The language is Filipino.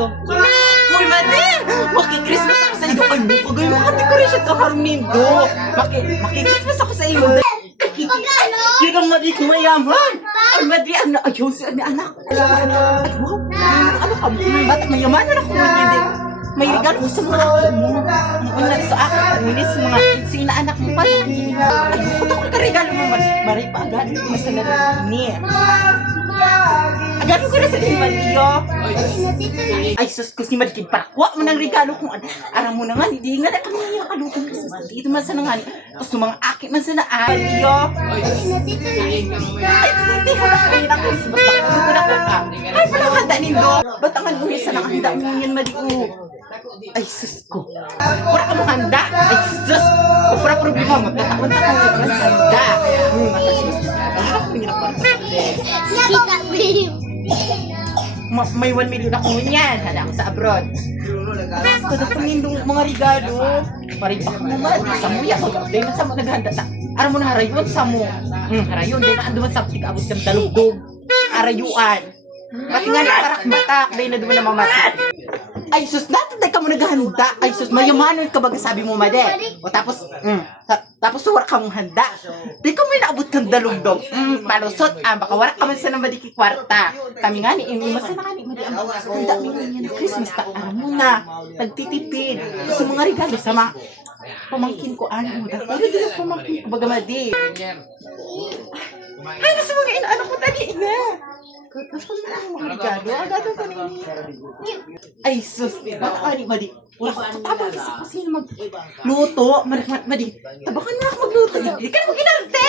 to. Uy, madin! Maki-Christmas ako sa iyo. Ay, mukagay mo ka-decoration ka, Harmindo. Maki-Christmas ako sa iyo. Hindi kang madi kumayaman. Ay, madi, ayun si anak ko. Ay, wow. Ano ka mo? Ba't mayaman na ako hindi? May regalo ko sa mga ako mo. Ang unang sa akin, uminis mga sinaanak mo pa. Ay, buto ko ka-regalo mo. Maray pa, agad ko na sa narin. Agad ko na sa Maliyo. Ay, sus ko si Madkin, pakwa mo ng regalo kung aram mo na nga, hindi nga na kami yung kalutong Christmas. Dito man sa nangan. Tapos mga akit man sa naan. Maliyo. Ay, hindi ka na kayo ng Christmas. Bakit ko na ko ka? Ay, pala handa nindo. Ba't ang umis sa nakahanda mo yan, Maliyo? Ay, sus ko. Wala ka mo handa. Ay, sus. Wala problema mo. Tatakon ka mo. Handa. Kita, babe. May 1 million ako niyan. Handa ako sa abroad. Kada ko nindong mga regalo. Maripak mo man. Sa muya. Dahil man sa mo naghanda ta. Aram mo na harayon sa mo. Harayon. Dahil na anduman sa ptik abot ng talugdog. Arayuan. Pati nga ni parak batak. Dahil na duman na mamatak. Ay sus, natin ka mo naghahanda. Ay sus, mayamanon ka baga sabi mo, made. O tapos, tapos wala ka mong handa. Di ka mo inaabot kang dalugdog. Palusot, baka wala ka man sa nang madiki kwarta. Kami nga ni, masa na nga ni, madi, ang dami mo yan na Christmas, takaan mo na. Nagtitipid. Sa mga regalo, sa mga pamangkin ko, ano mo, pero di na pamangkin ko, baga madi. Ay, nasa mga inaano ko tali na. Gusto mo na mga regalo, agad ko na ay sus, baka ani madi. Wala ko tapos sa kusina magluto, madi. Tabakan na ako magluto. Hindi ka mo ginarte.